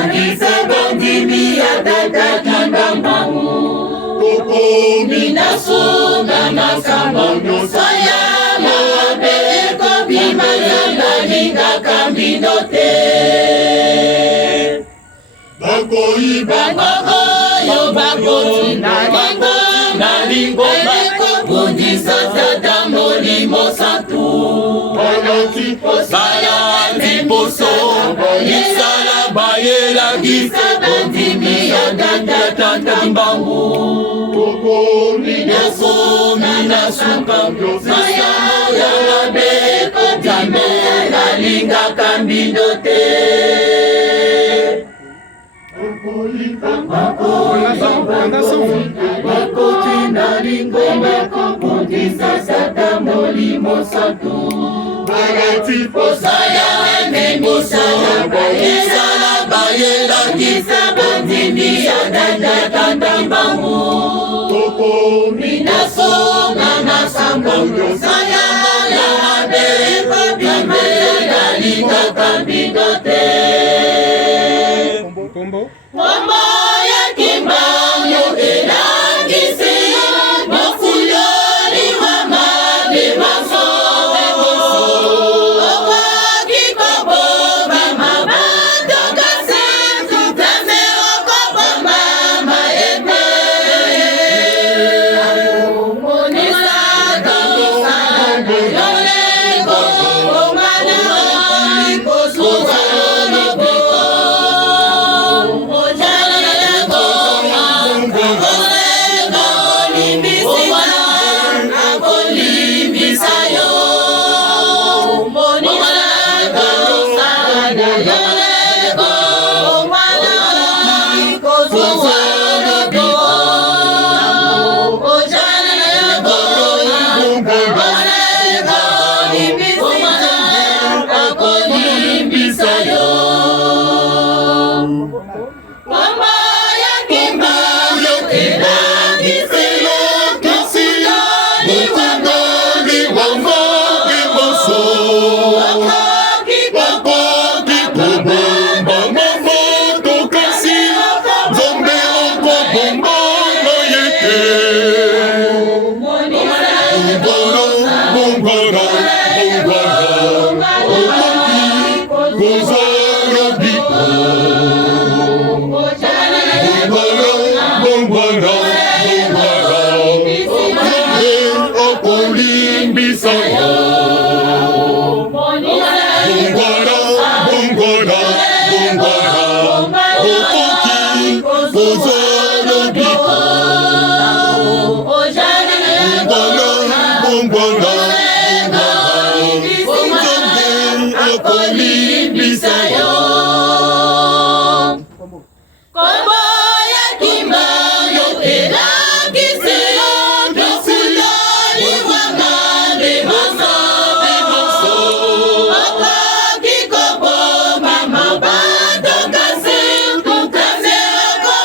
langisa bandimi atata kimbambangu Kokomi nasunga masambanyo saya Mabe ekobi mazamba linga kambinote Bakoi bangoko yo bakoti nalingo Bundisa tata molimo satu Saya antiposo Isala baye lagi Bandimi atata kimbambangu Kokomi nasuka Saya mabe ekobi nalinga kambinote Bakoti nalingo Bundisa tata molimo satu Baratipo saya antiposo Isala baye lagi Bandimi atata kimbambangu Kokomi nasonga masambanyo saya mabe ekobi nalinga kambinote Kombo ya kimbanyo elangisi Mafuyoni wa mabe masobe koso Owa kikobo mama bato kase Tutame okobo mama ete Monisa kamisa Yoleko Omana Koso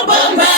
Bomba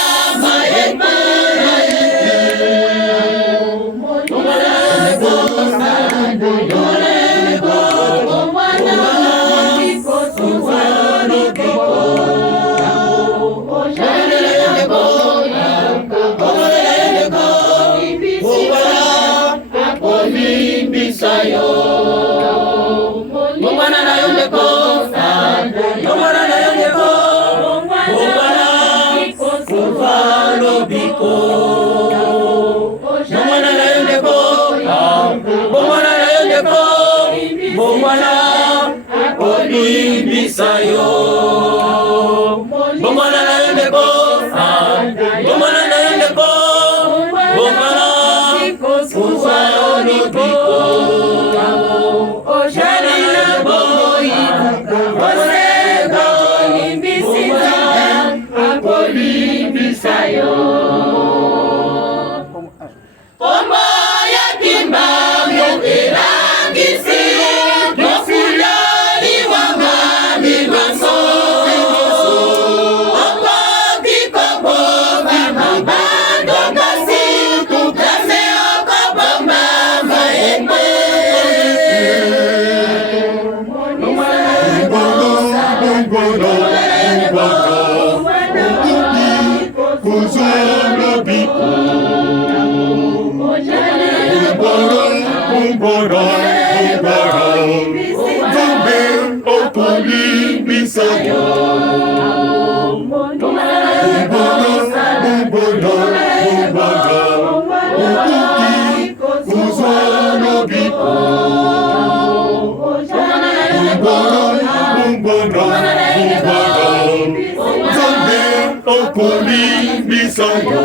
okolibisayo.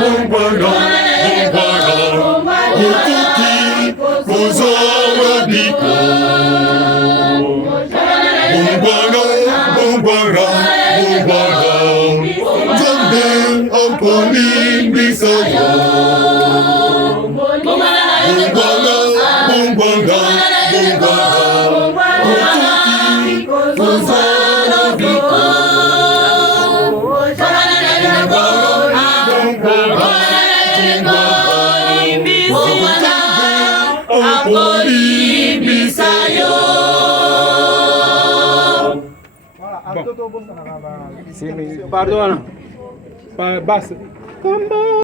Mumbara, ukuki kuzawa biko. Mumbara, Jombe okolibisayo. Pardon. Basta.